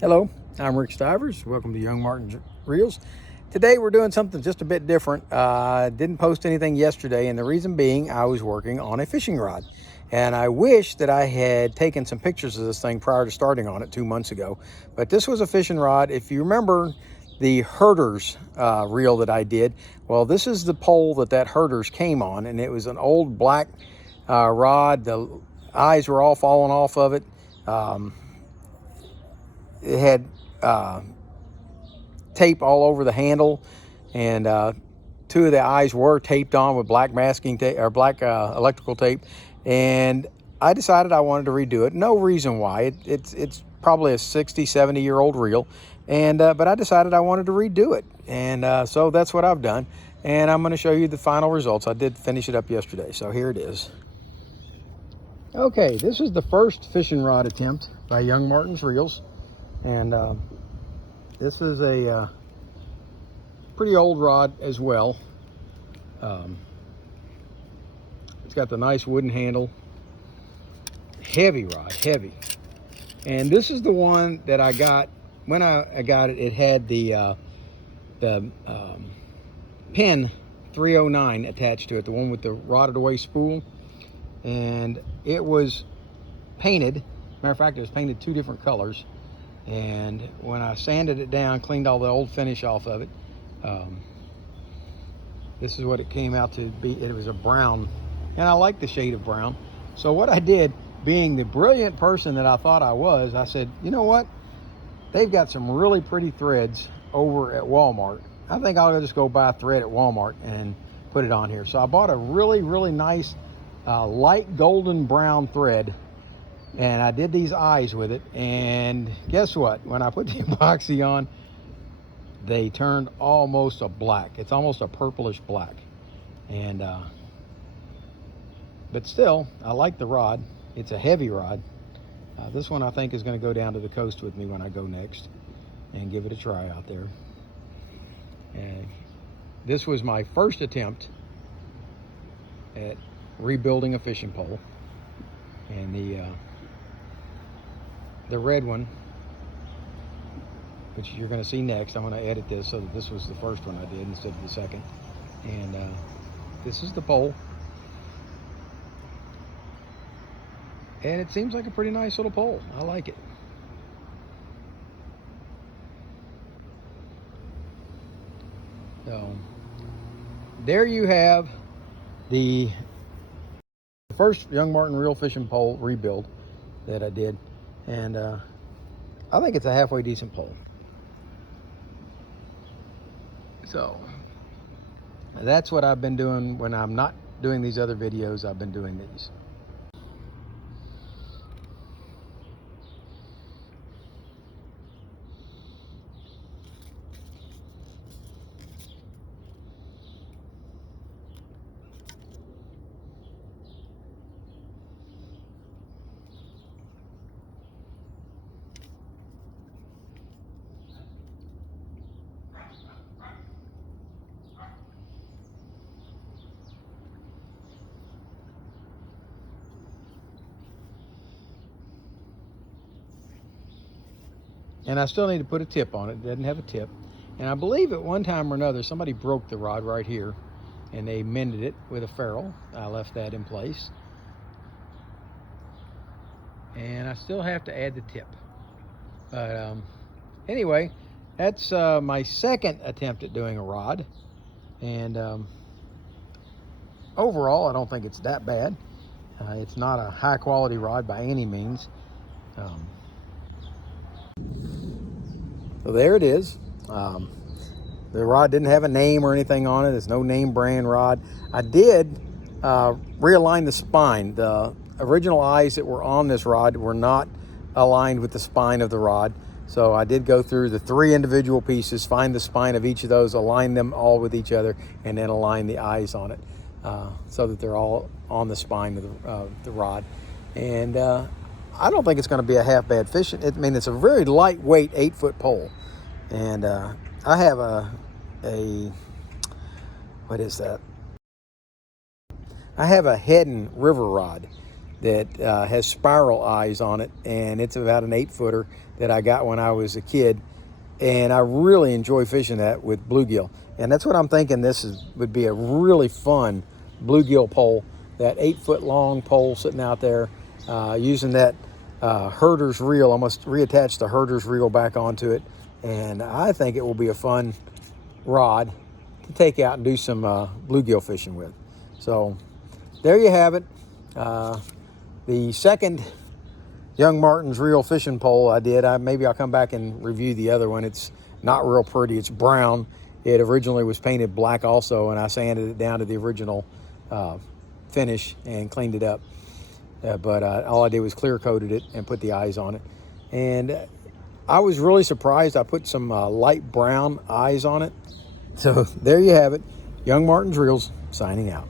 Hello, I'm Rick Stivers. Welcome to Young Martin's Reels. Today we're doing something just a bit different. Didn't post anything yesterday, and the reason being I was working on a fishing rod. And I wish that I had taken some pictures of this thing prior to starting on it 2 months ago. But this was a fishing rod. If you remember the Herders reel that I did, well, this is the pole that Herders came on, and it was an old black rod. The eyes were all falling off of it. It had tape all over the handle, and two of the eyes were taped on with black masking tape or black electrical tape. And I decided I wanted to redo it. No reason why. It's probably a 60-70 year old reel, and but I decided I wanted to redo it, and so that's what I've done. And I'm going to show you the final results. I did finish it up yesterday, so here it is. Okay, this is the first fishing rod attempt by Young Martin's Reels. And this is a pretty old rod as well. It's got the nice wooden handle. Heavy rod, heavy. And this is the one that I got. When I got it, it had the pin 309 attached to it, the one with the rotted away spool. And it was painted. Matter of fact, it was painted 2 different colors. And when I sanded it down, cleaned all the old finish off of it, this is what it came out to be. It was a brown, and I like the shade of brown. So what I did, being the brilliant person that I thought I was, I said, you know what? They've got some really pretty threads over at Walmart. I think I'll just go buy a thread at Walmart and put it on here. So I bought a really, really nice light golden brown thread. And I did these eyes with it, and guess what? When I put the epoxy on, they turned almost a black. It's almost a purplish black. And but still, I like the rod. It's a heavy rod. This one I think is going to go down to the coast with me when I go next and give it a try out there. And this was my first attempt at rebuilding a fishing pole. And the red one, which you're going to see next, I'm going to edit this so that this was the first one I did instead of the second. And this is the pole. And it seems like a pretty nice little pole. I like it. So there you have the first Young Martin reel fishing pole rebuild that I did. And I think it's a halfway decent pole. So that's what I've been doing when I'm not doing these other videos. I've been doing these. And I still need to put a tip on it. It doesn't have a tip. And I believe at one time or another, somebody broke the rod right here, and they mended it with a ferrule. I left that in place. And I still have to add the tip. But anyway, that's my second attempt at doing a rod. And overall, I don't think it's that bad. It's not a high quality rod by any means. So there it is. The rod didn't have a name or anything on it. It's no name brand rod. I did realign the spine. The original eyes that were on this rod were not aligned with the spine of the rod. So I did go through the 3 individual pieces, find the spine of each of those, align them all with each other, and then align the eyes on it so that they're all on the spine of the rod. And I don't think it's going to be a half bad fish. I mean, it's a very lightweight 8-foot pole. And I have a what is that? I have a Heddon river rod. that has spiral eyes on it, and it's about an 8-footer that I got when I was a kid, and I really enjoy fishing that with bluegill. And that's what I'm thinking. Would be a really fun bluegill pole, that 8-foot long pole sitting out there, using that herder's reel. I must reattach the herder's reel back onto it, and I think it will be a fun rod to take out and do some bluegill fishing with. So there you have it. The second Young Martin's Reel fishing pole I did. Maybe I'll come back and review the other one. It's not real pretty. It's brown. It originally was painted black also, and I sanded it down to the original finish and cleaned it up. But all I did was clear coated it and put the eyes on it. And I was really surprised. I put some light brown eyes on it. So there you have it. Young Martin's Reels signing out.